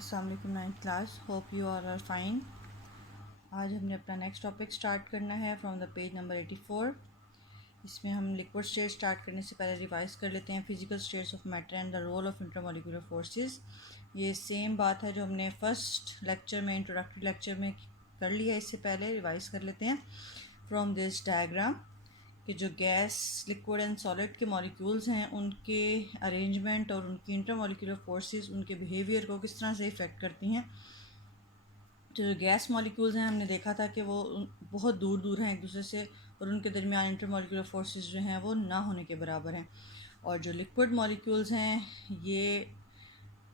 अस्सलाम वालेकुम 9th class, hope you are fine. आज हमने अपना नेक्स्ट टॉपिक स्टार्ट करना है फ्रॉम द पेज नंबर 84। इसमें हम लिक्विड स्टेट स्टार्ट करने से पहले रिवाइज कर लेते हैं physical states of matter and the role of intermolecular forces. ये सेम बात है जो हमने फर्स्ट लेक्चर में इंट्रोडक्टरी लेक्चर में कर लिया। इससे पहले रिवाइज कर लेते हैं फ्रॉम दिस डायग्राम कि जो गैस, लिक्विड एंड सॉलिड के मॉलिक्यूल्स हैं उनके अरेंजमेंट और उनकी इंटरमॉलिक्यूलर फोर्सेस उनके बिहेवियर को किस तरह से इफ़ेक्ट करती हैं। जो गैस मॉलिक्यूल्स हैं हमने देखा था कि वो बहुत दूर दूर हैं एक दूसरे से और उनके दरमियान इंटरमॉलिक्यूलर फोर्सेस जो हैं वो ना होने के बराबर हैं। और जो लिक्विड मॉलिक्यूल्स हैं ये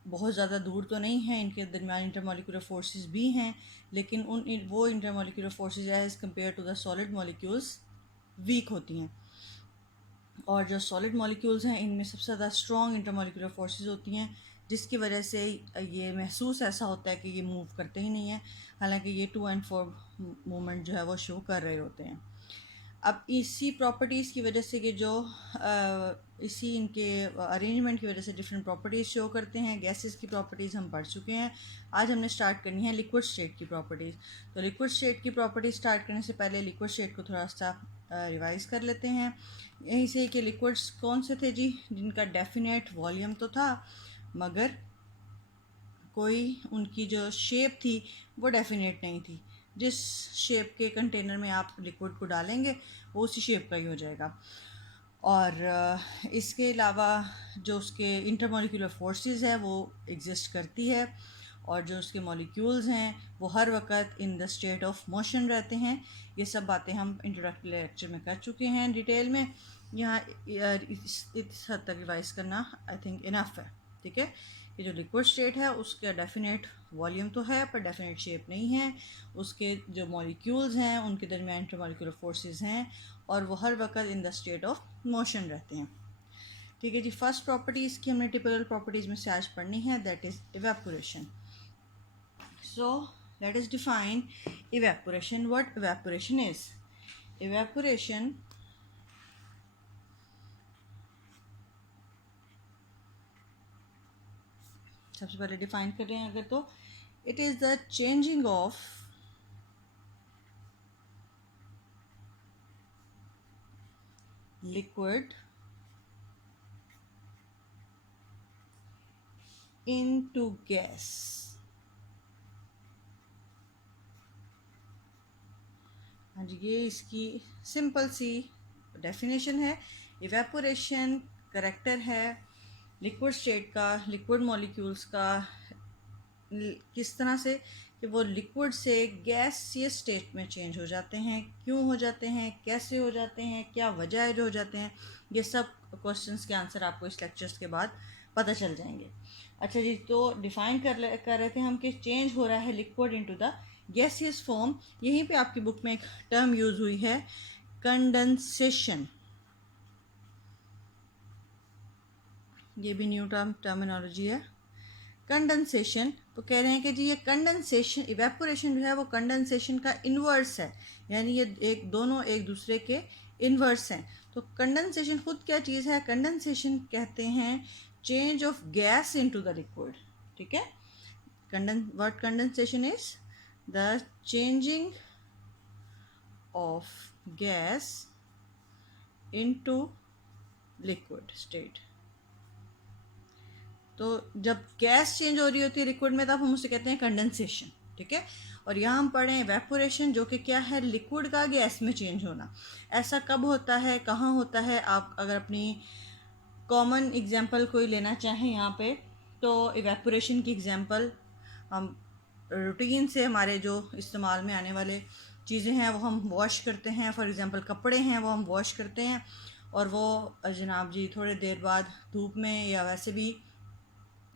बहुत ज़्यादा दूर तो नहीं है, इनके दरमियान इंटरमॉलिक्यूलर फोर्सेस भी हैं, लेकिन वो intermolecular forces as compared to the solid molecules weak होती हैं। और जो सॉलिड मॉलिक्यूल्स हैं इनमें सबसे ज़्यादा स्ट्रॉन्ग इंटरमॉलिक्यूलर फोर्सेस होती हैं, जिसकी वजह से ये महसूस ऐसा होता है कि ये मूव करते ही नहीं हैं, हालांकि ये 2 and 4 मूवमेंट जो है वो शो कर रहे होते हैं। अब इसी प्रॉपर्टीज़ की वजह से कि जो इसी इनके अरेंजमेंट की वजह से डिफरेंट प्रॉपर्टीज़ शो करते हैं। गैसेस की प्रॉपर्टीज़ हम पढ़ चुके हैं, आज हमने स्टार्ट करनी है लिक्विड स्टेट की प्रॉपर्टीज़। तो लिक्विड स्टेट की प्रॉपर्टीज़ स्टार्ट करने से पहले लिक्विड स्टेट को थोड़ा सा रिवाइज कर लेते हैं। यहीं से कि लिक्विड्स कौन से थे जी, जिनका डेफिनेट वॉल्यूम तो था मगर कोई उनकी जो शेप थी वो डेफिनेट नहीं थी। जिस शेप के कंटेनर में आप लिक्विड को डालेंगे वो उसी शेप का ही हो जाएगा। और इसके अलावा जो उसके इंटरमॉलिक्यूलर फोर्सेस है वो एग्जिस्ट करती है और जो उसके मॉलिक्यूल्स हैं वो हर वक्त in the state of motion रहते हैं। ये सब बातें हम इंट्रोडक्टरी लेक्चर में कर चुके हैं डिटेल में। यहाँ इस हद तक रिवाइज करना आई थिंक इनफ है। ठीक है, ये जो लिक्विड स्टेट है उसका डेफिनेट वॉल्यूम तो है पर डेफिनेट शेप नहीं है। उसके जो मॉलिक्यूल्स हैं उनके दरमियान इंटरमॉलिक्यूलर फोर्सेस हैं और वो हर वक्त in the state of motion रहते हैं। ठीक है जी, फर्स्ट प्रॉपर्टीज़ की हमने टिपिकल प्रॉपर्टीज़ में से आज पढ़नी है, that is evaporation. So let us define evaporation. What evaporation is? Evaporation सबसे पहले डिफाइन कर रहे हैं अगर तो it is the changing of liquid into gas। हाँ जी, ये इसकी सिंपल सी डेफिनेशन है। इवेपोरेशन करैक्टर है लिक्विड स्टेट का, लिक्विड मॉलिक्यूल्स का, किस तरह से कि वो लिक्विड से गैसियस स्टेट में चेंज हो जाते हैं, क्यों हो जाते हैं, कैसे हो जाते हैं, क्या वजह है जो हो जाते हैं। ये सब क्वेश्चंस के आंसर आपको इस लेक्चर्स के बाद पता चल जाएंगे। अच्छा जी, तो डिफ़ाइन कर रहे थे हम कि चेंज हो रहा है liquid into the gaseous form. यहीं पे आपकी बुक में एक टर्म यूज़ हुई है, कंडेंसेशन। ये भी न्यू टर्मिनोलॉजी है, कंडेंसेशन। तो कह रहे हैं कि जी ये कंडेंसेशन, इवेपोरेशन जो है वो कंडेंसेशन का इन्वर्स है, यानी ये दोनों एक दूसरे के इन्वर्स हैं। तो कंडेंसेशन खुद क्या चीज़ है? कंडेंसेशन कहते हैं change of gas into the liquid. ठीक है, what condensation is? The changing of gas into liquid state. तो जब गैस चेंज हो रही होती है लिक्विड में तब हम उसे कहते हैं कंडेंसेशन। ठीक है, और यहाँ हम पढ़ें इवेपोरेशन, जो कि क्या है? लिक्विड का गैस में चेंज होना। ऐसा कब होता है, कहाँ होता है? आप अगर अपनी कॉमन एग्जांपल कोई लेना चाहें यहाँ पे, तो इवेपोरेशन की एग्जांपल हम रूटीन से हमारे जो इस्तेमाल में आने वाले चीज़ें हैं वो हम वॉश करते हैं। फॉर एग्ज़ाम्पल कपड़े हैं वो हम वॉश करते हैं और वो जनाब जी थोड़ी देर बाद धूप में या वैसे भी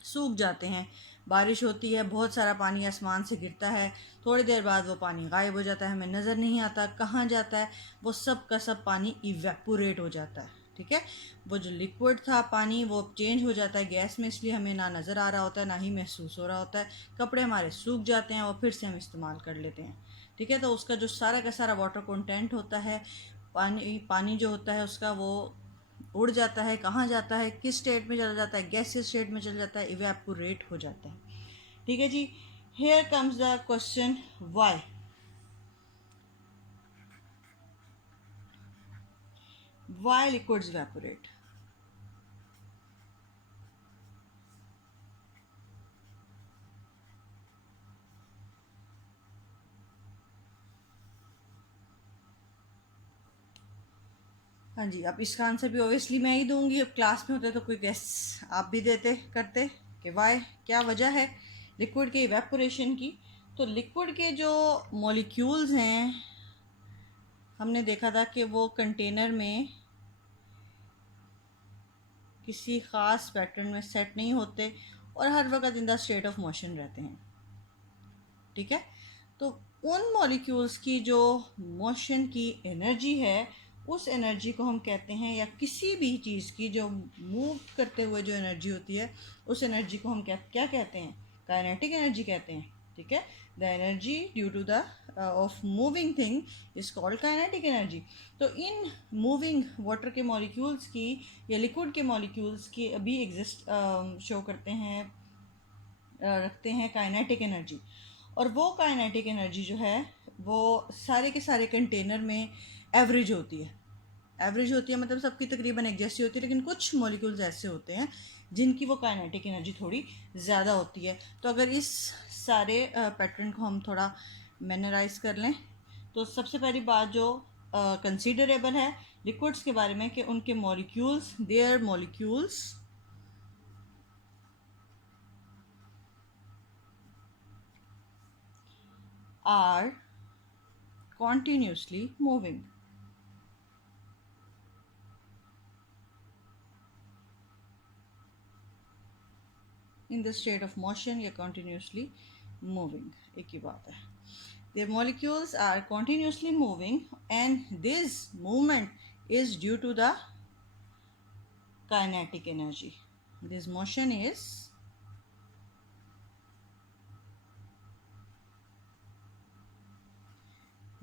सूख जाते हैं। बारिश होती है, बहुत सारा पानी आसमान से गिरता है, थोड़ी देर बाद वो पानी गायब हो जाता है, हमें नज़र नहीं आता कहाँ जाता है, वो सब का सब पानी इवेपोरेट हो जाता है। ठीक है, वो जो लिक्विड था पानी वो चेंज हो जाता है गैस में, इसलिए हमें ना नज़र आ रहा होता है ना ही महसूस हो रहा होता है। कपड़े हमारे सूख जाते हैं और फिर से हम इस्तेमाल कर लेते हैं। ठीक है, तो उसका जो सारा का सारा वाटर कंटेंट होता है, पानी जो होता है उसका वो उड़ जाता है, कहाँ जाता है, किस स्टेट में चला जाता है? गैसियस स्टेट में चला जाता है, इवेपोरेट हो जाता है। ठीक है जी। Here comes the question, why liquids evaporate. हाँ जी, अब इसका आंसर भी ओबियसली मैं ही दूंगी। अब क्लास में होते तो कोई गेस्ट आप भी देते करते कि वाई, क्या वजह है लिक्विड के इवेपोरेशन की। तो लिक्विड के जो मॉलिक्यूल्स हैं, हमने देखा था कि वो कंटेनर में किसी ख़ास पैटर्न में सेट नहीं होते और हर वक्त in the state of motion रहते हैं। ठीक है, तो उन मॉलिक्यूल्स की जो मोशन की एनर्जी है, उस एनर्जी को हम कहते हैं, या किसी भी चीज़ की जो मूव करते हुए जो एनर्जी होती है, उस एनर्जी को हम क्या कहते हैं? काइनेटिक एनर्जी कहते हैं। ठीक है, the energy due to the of moving thing is called kinetic energy. तो इन मूविंग वाटर के मॉलिक्यूल्स की या लिक्विड के मॉलिक्यूल्स की अभी एग्जिस्ट शो करते हैं, रखते हैं काइनेटिक एनर्जी। और वो काइनेटिक एनर्जी जो है वो सारे के सारे कंटेनर में एवरेज होती है। एवरेज होती है मतलब सबकी तकरीबन एक जैसी होती है, लेकिन कुछ मॉलिक्यूल्स ऐसे होते हैं जिनकी वो काइनेटिक एनर्जी थोड़ी ज़्यादा होती है। तो अगर इस सारे पैटर्न को हम थोड़ा मैनराइज कर लें, तो सबसे पहली बात जो कंसीडरेबल है लिक्विड्स के बारे में कि उनके molecules, their molecules are continuously moving. In the state of motion या continuously moving, एक ही बात है। Their molecules are continuously moving and this movement is due to the kinetic energy. This motion is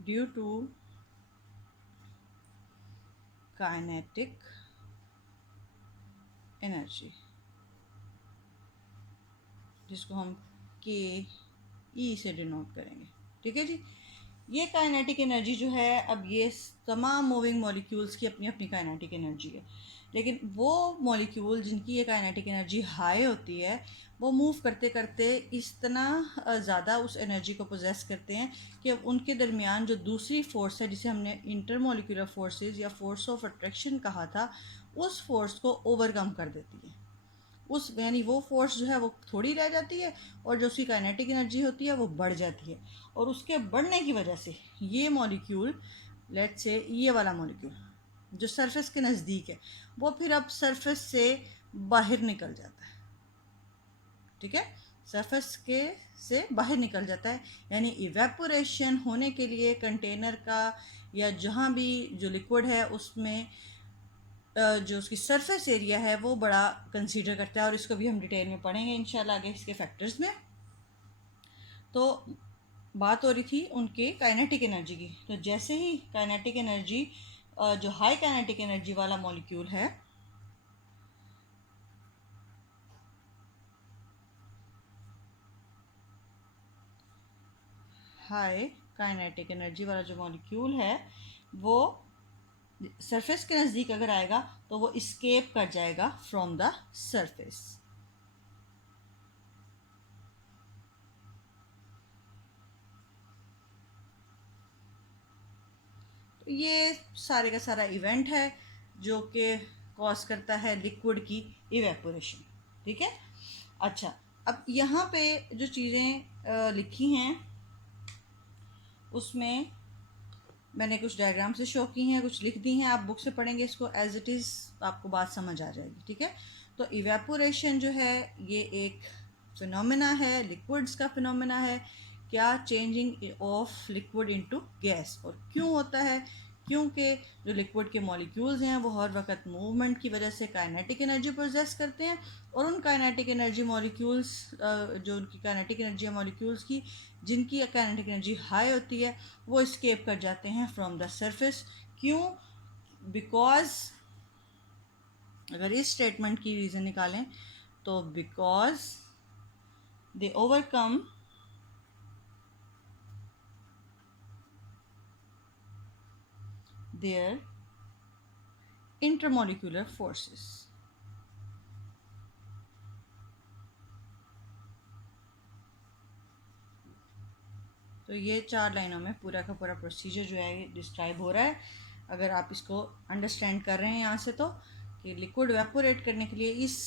due to kinetic energy, जिसको हम के ई से denote करेंगे। ठीक है जी, ये काइनेटिक एनर्जी जो है, अब ये तमाम मूविंग मॉलिक्यूल्स की अपनी अपनी काइनेटिक एनर्जी है, लेकिन वो मॉलिक्यूल जिनकी ये काइनेटिक एनर्जी हाई होती है, वो मूव करते करते इतना ज़्यादा उस एनर्जी को पोजेस करते हैं कि उनके दरमियान जो दूसरी फोर्स है, जिसे हमने इंटरमोलिकुलर फोर्सेस या फोर्स ऑफ अट्रैक्शन कहा था, उस फोर्स को ओवरकम कर देती है। उस यानी वो फोर्स जो है वो थोड़ी रह जाती है और जो उसकी काइनेटिक एनर्जी होती है वो बढ़ जाती है। और उसके बढ़ने की वजह से ये मॉलिक्यूल, लेट्स से ये वाला मॉलिक्यूल जो सरफेस के नज़दीक है, वो फिर अब सरफेस से बाहर निकल जाता है। ठीक है, सरफेस के से बाहर निकल जाता है, यानी इवेपोरेशन होने के लिए कंटेनर का या जहाँ भी जो लिक्विड है उसमें जो उसकी सरफेस एरिया है वो बड़ा कंसीडर करता है, और इसको भी हम डिटेल में पढ़ेंगे इंशाल्लाह आगे इसके फैक्टर्स में। तो बात हो रही थी उनके काइनेटिक एनर्जी की। तो जैसे ही काइनेटिक एनर्जी, जो हाई काइनेटिक एनर्जी वाला मॉलिक्यूल है, हाई काइनेटिक एनर्जी वाला जो मॉलिक्यूल है, वो सरफेस के नज़दीक अगर आएगा तो वो इस्केप कर जाएगा फ्रॉम द सरफेस। तो ये सारे का सारा इवेंट है जो कि कॉज करता है लिक्विड की इवेपोरेशन। ठीक है, अच्छा, अब यहाँ पे जो चीज़ें लिखी हैं उसमें मैंने कुछ डायग्राम से शो की हैं, कुछ लिख दी हैं। आप बुक से पढ़ेंगे इसको एज इट इज़, आपको बात समझ आ जाएगी। ठीक है, तो इवेपोरेशन जो है ये एक फिनोमेना है, लिक्विड्स का फिनोमेना है। क्या? Changing of liquid into gas. और क्यों होता है? क्योंकि जो लिक्विड के मॉलिक्यूल्स हैं वो हर वक्त मूवमेंट की वजह से काइनेटिक एनर्जी पोजेस करते हैं, और उन काइनेटिक एनर्जी मॉलिक्यूल्स, जो उनकी काइनेटिक एनर्जी है मॉलिक्यूल्स की, जिनकी काइनेटिक एनर्जी हाई होती है, वो स्केप कर जाते हैं फ्रॉम द सरफेस। क्यों? बिकॉज अगर इस स्टेटमेंट की रीज़न निकालें तो because they overcome their intermolecular forces. तो ये 4 लाइनों में पूरा का पूरा प्रोसीजर जो है डिस्क्राइब हो रहा है। अगर आप इसको अंडरस्टैंड कर रहे हैं यहाँ से, तो कि लिक्विड वेपोरेट करने के लिए इस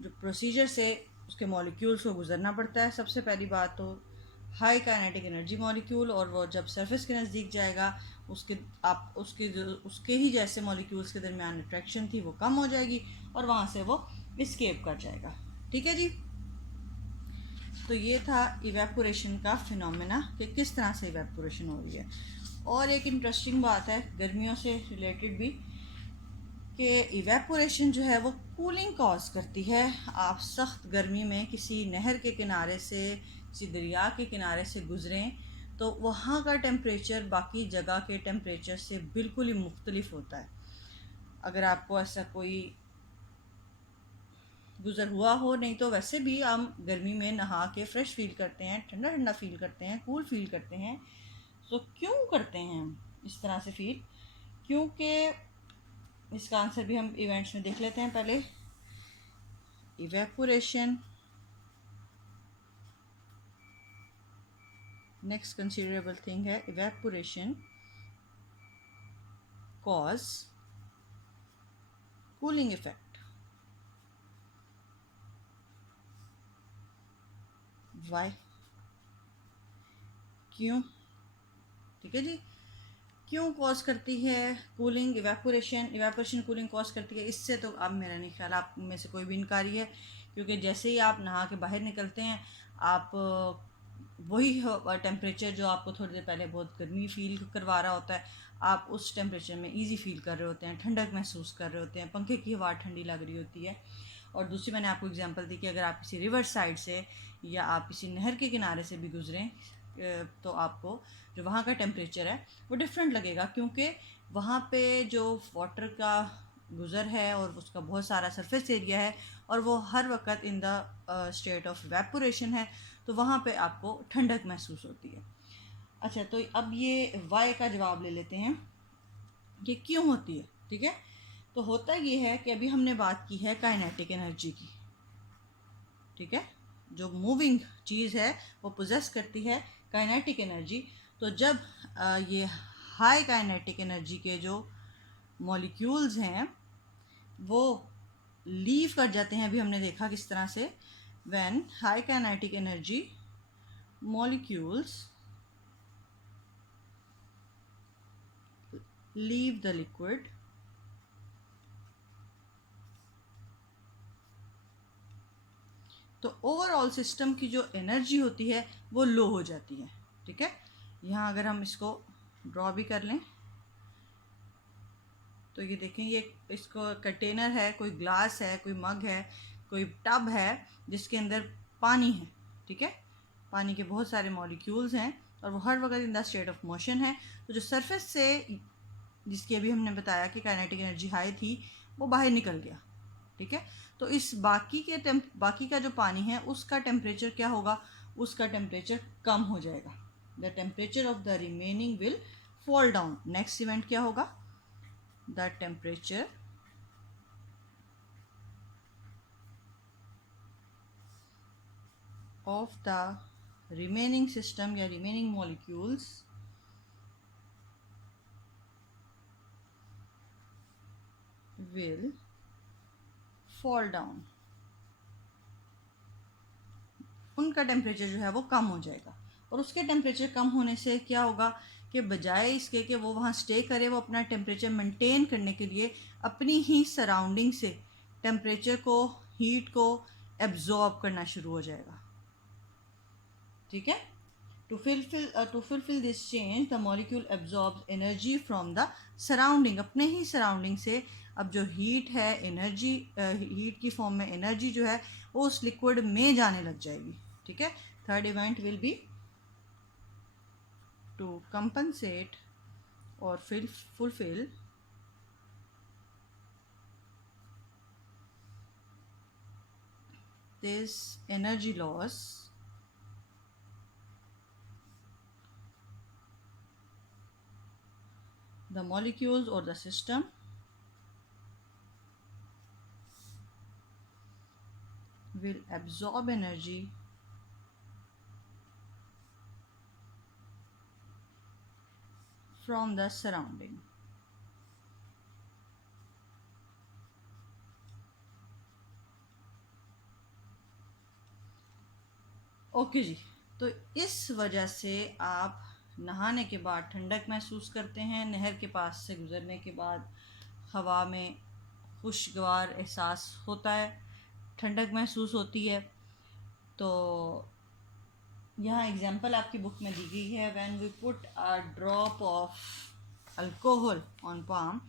जो प्रोसीजर से उसके मॉलिक्यूल्स को गुजरना पड़ता है। सबसे पहली बात तो हाई काइनेटिक एनर्जी मॉलिक्यूल, और वो जब सरफेस के नज़दीक जाएगा उसके ही जैसे मॉलिक्यूल्स के दरमियान अट्रैक्शन थी वो कम हो जाएगी और वहाँ से वो इस्केप कर जाएगा। ठीक है जी। तो ये था इवेपोरेशन का फिनोमेना कि किस तरह से इवेपोरेशन हो रही है। और एक इंटरेस्टिंग बात है गर्मियों से रिलेटेड भी कि इवेपोरेशन जो है वो कूलिंग कॉज करती है। आप सख्त गर्मी में किसी नहर के किनारे से, किसी दरिया के किनारे से गुज़रें तो वहाँ का टेम्परेचर बाकी जगह के टेम्परेचर से बिल्कुल ही मुख्तलिफ होता है। अगर आपको ऐसा कोई गुज़र हुआ हो, नहीं तो वैसे भी हम गर्मी में नहा के फ्रेश फील करते हैं, ठंडा ठंडा फील करते हैं, कूल फील करते हैं। तो क्यों करते हैं हम इस तरह से फील? क्योंकि इसका आंसर भी हम इवेंट्स में देख लेते हैं। पहले इवेपोरेशन, नेक्स्ट कंसीडरेबल थिंग है evaporation cause cooling effect. Why, क्यों? ठीक है जी। क्यों कॉज करती है कूलिंग? इवेपोरेशन कूलिंग कॉज करती है। इससे तो अब मेरा नहीं ख्याल आप में से कोई भी इनकारी है, क्योंकि जैसे ही आप नहा के बाहर निकलते हैं आप वही टेम्परेचर जो आपको थोड़ी देर पहले बहुत गर्मी फील करवा रहा होता है, आप उस टेम्परेचर में इजी फील कर रहे होते हैं, ठंडक महसूस कर रहे होते हैं, पंखे की हवा ठंडी लग रही होती है। और दूसरी मैंने आपको एग्जांपल दी कि अगर आप किसी रिवर साइड से या आप किसी नहर के किनारे से भी गुजरें तो आपको जो वहाँ का टेम्परेचर है वो डिफरेंट लगेगा, क्योंकि वहाँ पे जो वाटर का गुज़र है और उसका बहुत सारा सरफेस एरिया है और वो हर वक्त in the state of evaporation है, तो वहाँ पे आपको ठंडक महसूस होती है। अच्छा, तो अब ये वाई का जवाब ले लेते हैं कि क्यों होती है। ठीक है, तो होता ये है कि अभी हमने बात की है काइनेटिक एनर्जी की। ठीक है, जो मूविंग चीज़ है वो पोजेस करती है काइनेटिक एनर्जी। तो जब ये हाई काइनेटिक एनर्जी के जो मॉलिक्यूल्स हैं वो लीव कर जाते हैं, अभी हमने देखा किस तरह से, when high kinetic energy molecules leave the liquid, तो ओवरऑल सिस्टम की जो एनर्जी होती है वो लो हो जाती है। ठीक है, यहाँ अगर हम इसको ड्रॉ भी कर लें तो ये देखें, ये इसको कंटेनर है, कोई ग्लास है, कोई मग है, कोई टब है जिसके अंदर पानी है। ठीक है, पानी के बहुत सारे मॉलिक्यूल्स हैं और वो हर वक्त in the state of motion है। तो जो सरफेस से, जिसकी अभी हमने बताया कि काइनेटिक एनर्जी हाई थी, वो बाहर निकल गया। ठीक है, तो इस बाकी का जो पानी है उसका टेम्परेचर क्या होगा? उसका टेम्परेचर कम हो जाएगा। The temperature of the remaining will fall down. Next event क्या होगा? The temperature of the remaining system या remaining molecules will fall down. उनका टेम्परेचर जो है वो कम हो जाएगा। और उसके टेम्परेचर कम होने से क्या होगा कि बजाय इसके कि वो वहाँ स्टे करे, वो अपना टेम्परेचर मेंटेन करने के लिए अपनी ही सराउंडिंग से टेम्परेचर को, हीट को एब्जॉर्ब करना शुरू हो जाएगा। ठीक है, to fulfill this change the molecule absorbs energy from the surrounding. अपने ही सराउंडिंग से अब जो हीट है, एनर्जी, हीट की फॉर्म में एनर्जी जो है वो उस लिक्विड में जाने लग जाएगी। ठीक है, third event will be to compensate और fulfill this energy loss, the molecules or the system will absorb energy from the surrounding. Okay जी, तो इस वजह से आप नहाने के बाद ठंडक महसूस करते हैं। नहर के पास से गुज़रने के बाद हवा में खुशगवार एहसास होता है, ठंडक महसूस होती है। तो यहाँ एग्जांपल आपकी बुक में दी गई है, when we put a drop of alcohol on palm,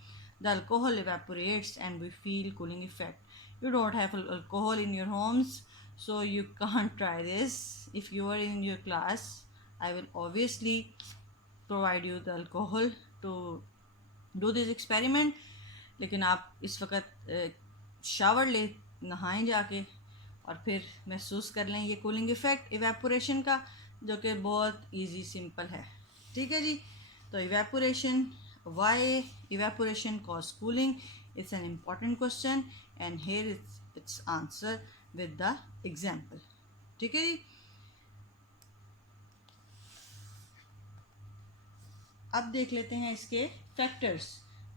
the alcohol evaporates and we feel cooling effect. You don't have alcohol in your homes, so you can't try this. If you are in your class, I will obviously provide you the alcohol to do this experiment. लेकिन आप इस वक्त shower ले नहाएं जाके और फिर महसूस कर लें ये कूलिंग इफ़ेक्ट इवेपोरेशन का, जो कि बहुत इजी सिंपल है। ठीक है जी, तो evaporation, why evaporation cause cooling, it's an important question and here its answer with the example. ठीक है जी, अब देख लेते हैं इसके फैक्टर्स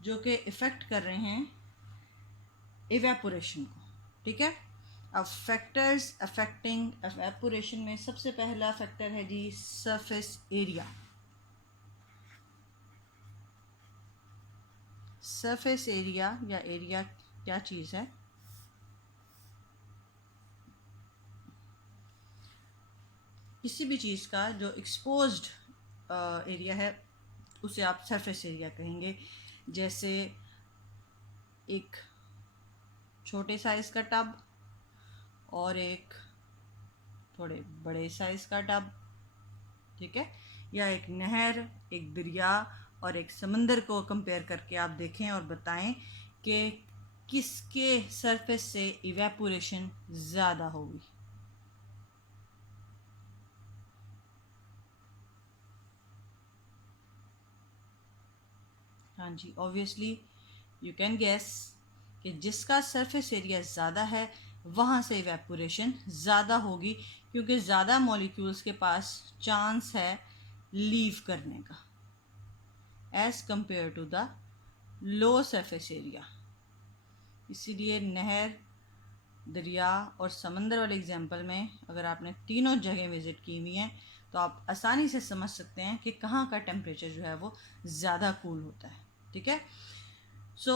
जो कि इफ़ेक्ट कर रहे हैं इवेपोरेशन को। ठीक है, अब फैक्टर्स अफेक्टिंग इवेपोरेशन में सबसे पहला फैक्टर है जी सरफेस एरिया। सरफेस एरिया या एरिया क्या चीज़ है? किसी भी चीज़ का जो एक्सपोज्ड एरिया है उसे आप सरफेस एरिया कहेंगे। जैसे एक छोटे साइज़ का टब और एक थोड़े बड़े साइज़ का टब, ठीक है, या एक नहर, एक दरिया और एक समंदर को कंपेयर करके आप देखें और बताएं कि किसके सरफेस से इवेपोरेशन ज़्यादा होगी। हाँ जी, ऑब्वियसली यू कैन गेस कि जिसका सरफेस एरिया ज़्यादा है वहाँ से इवेपोरेशन ज़्यादा होगी, क्योंकि ज़्यादा मॉलिक्यूल्स के पास चांस है लीव करने का as compare to the low surface area. इसीलिए नहर, दरिया और समंदर वाले एग्जाम्पल में अगर आपने तीनों जगह विज़िट की हुई हैं तो आप आसानी से समझ सकते हैं कि कहाँ का टेम्परेचर जो है वो ज़्यादा कूल होता है। ठीक है, सो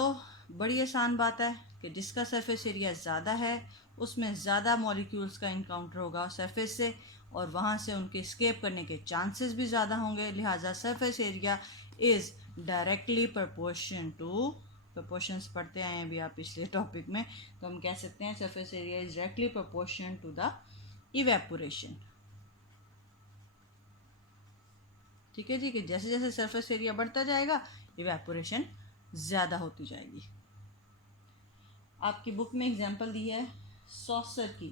बड़ी आसान बात है कि जिसका सरफेस एरिया ज़्यादा है उसमें ज़्यादा मॉलिक्यूल्स का इनकाउंटर होगा सरफेस से, और वहाँ से उनके स्केप करने के चांसेस भी ज़्यादा होंगे। लिहाजा surface area is directly proportion to, proportions पढ़ते आए हैं अभी आप पिछले टॉपिक में, तो हम कह सकते हैं surface area is directly proportion to the evaporation. ठीक है जी, कि जैसे जैसे सरफेस एरिया बढ़ता जाएगा इवेपोरेशन ज़्यादा होती जाएगी। आपकी बुक में एग्जांपल दी है सॉसर की,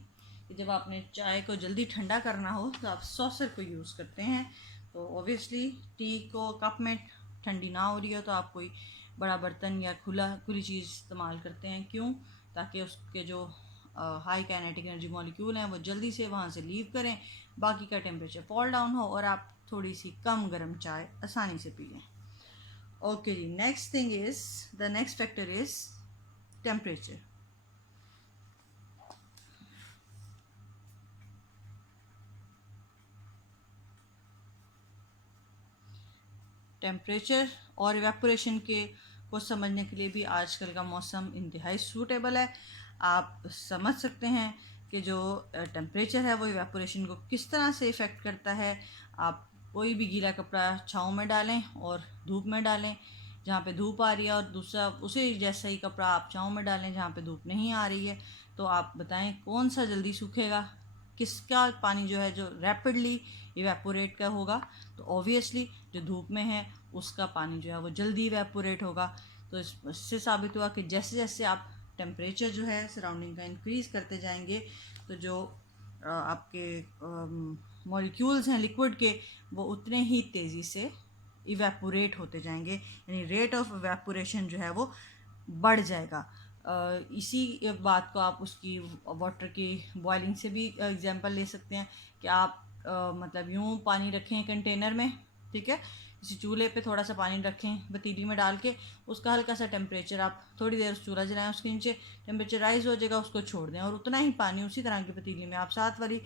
कि जब आपने चाय को जल्दी ठंडा करना हो तो आप सॉसर को यूज़ करते हैं। तो ऑब्वियसली टी को कप में ठंडी ना हो रही हो तो आप कोई बड़ा बर्तन या खुली चीज़ इस्तेमाल करते हैं। क्यों? ताकि उसके जो हाई काइनेटिक एनर्जी मॉलिक्यूल हैं वो जल्दी से वहाँ से लीव करें, बाकी का टेम्परेचर फॉल डाउन हो और आप थोड़ी सी कम गर्म चाय आसानी से पी लें। ओके जी, next thing is, the next factor is temperature. Temperature और इवेपोरेशन के को समझने के लिए भी आजकल का मौसम इंतहाई सूटेबल है। आप समझ सकते हैं कि जो टेम्परेचर है वो इवेपोरेशन को किस तरह से इफ़ेक्ट करता है। आप कोई भी गीला कपड़ा छाँव में डालें और धूप में डालें जहाँ पे धूप आ रही है, और दूसरा उसे जैसा ही कपड़ा आप छाँव में डालें जहाँ पे धूप नहीं आ रही है। तो आप बताएं कौन सा जल्दी सूखेगा, किसका पानी जो है जो रैपिडली इवेपोरेट का होगा। तो ऑब्वियसली जो धूप में है उसका पानी जो है वो जल्दी इवेपोरेट होगा। तो इससे साबित हुआ कि जैसे जैसे आप टेम्परेचर जो है सराउंडिंग का इंक्रीज़ करते जाएंगे तो जो आपके मॉलिक्यूल्स हैं लिक्विड के वो उतने ही तेज़ी से इवेपोरेट होते जाएंगे, यानी रेट ऑफ इवेपोरेशन जो है वो बढ़ जाएगा। इसी बात को आप उसकी वाटर की बॉइलिंग से भी एग्जांपल ले सकते हैं कि आप मतलब यूँ पानी रखें कंटेनर में, ठीक है, किसी चूल्हे पे थोड़ा सा पानी रखें पतीली में डाल के, उसका हल्का सा टेम्परेचर, आप थोड़ी देर उस चूल्हा जलाएं, उसके नीचे टेम्परेचर राइज़ हो जाएगा, उसको छोड़ दें और उतना ही पानी उसी तरह की पतीली में आप साथ वाली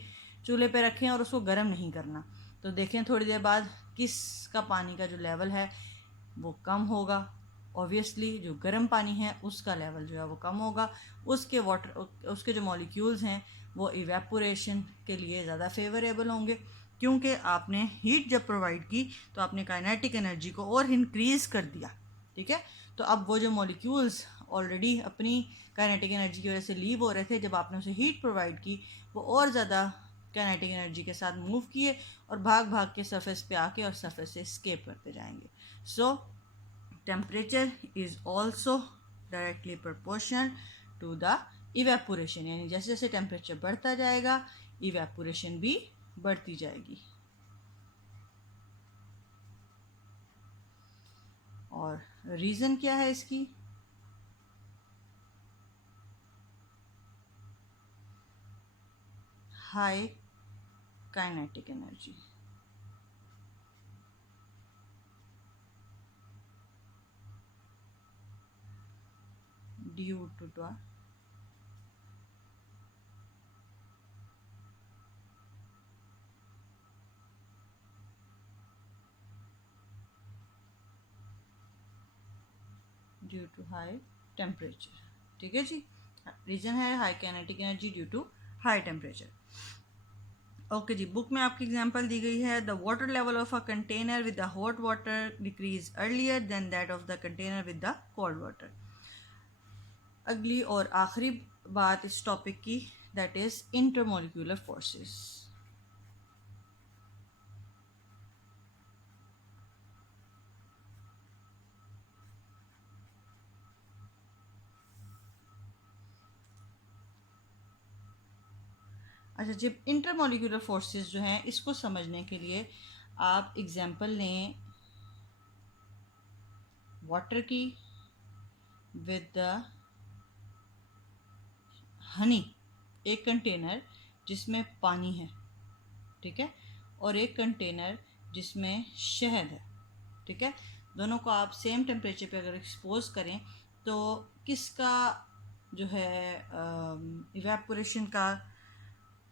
चूल्हे पे रखें और उसको गर्म नहीं करना। तो देखें थोड़ी देर बाद किसका पानी का जो लेवल है वो कम होगा। ऑब्वियसली जो गर्म पानी है उसका लेवल जो है वो कम होगा, उसके जो मॉलिक्यूल्स हैं वो इवेपोरेशन के लिए ज़्यादा फेवरेबल होंगे, क्योंकि आपने हीट जब प्रोवाइड की तो आपने काइनेटिक एनर्जी को और इंक्रीज़ कर दिया, ठीक है। तो अब वो जो मॉलिक्यूल्स ऑलरेडी अपनी काइनेटिक एनर्जी की वजह से लीव हो रहे थे, जब आपने उसे हीट प्रोवाइड की वो और ज़्यादा काइनेटिक एनर्जी के साथ मूव किए और भाग भाग के सरफेस पे आके और सरफेस से एस्केप करते जाएंगे। So temperature is also directly proportional to the evaporation, यानी जैसे जैसे टेम्परेचर बढ़ता जाएगा इवेपोरेशन भी बढ़ती जाएगी। और रीज़न क्या है इसकी? High kinetic energy. Due to the due to high temperature, ठीक है जी। रीज़न है high kinetic energy due to high temperature. Okay जी, बुक में आपकी एग्जांपल दी गई है, the water level of a container with the hot water decrease earlier than that of the container with the cold water. अगली और आखिरी बात इस टॉपिक की, दैट इज इंटरमोलिक्यूलर फोर्सेस। अच्छा, जब इंटरमोलिक्यूलर फोर्सेस जो हैं इसको समझने के लिए आप एग्जांपल लें वाटर की विद द हनी, एक कंटेनर जिसमें पानी है, ठीक है, और एक कंटेनर जिसमें शहद है, ठीक है। दोनों को आप सेम टेम्परेचर पे अगर एक्सपोज करें तो किसका जो है इवेपोरेशन का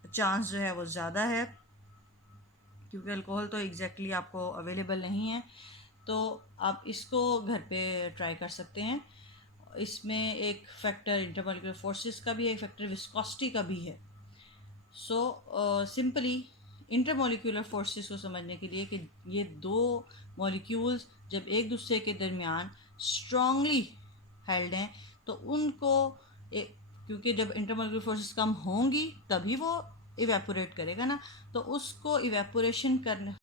चांस जो है वो ज़्यादा है, क्योंकि अल्कोहल तो एग्जैक्टली आपको अवेलेबल नहीं है। तो आप इसको घर पे ट्राई कर सकते हैं। इसमें एक फैक्टर इंटरमोलिक्यूलर फोर्सेस का भी है, एक फैक्टर विस्कोसिटी का भी है। सो सिंपली इंटरमोलिक्यूलर फोर्सेस को समझने के लिए कि ये दो मॉलिक्यूल्स जब एक दूसरे के दरमियान स्ट्रांगली हेल्ड हैं तो उनको क्योंकि जब इंटरमोलिक्यूलर फोर्सेस कम होंगी तभी वो इवेपोरेट करेगा ना, तो उसको इवेपोरेशन करने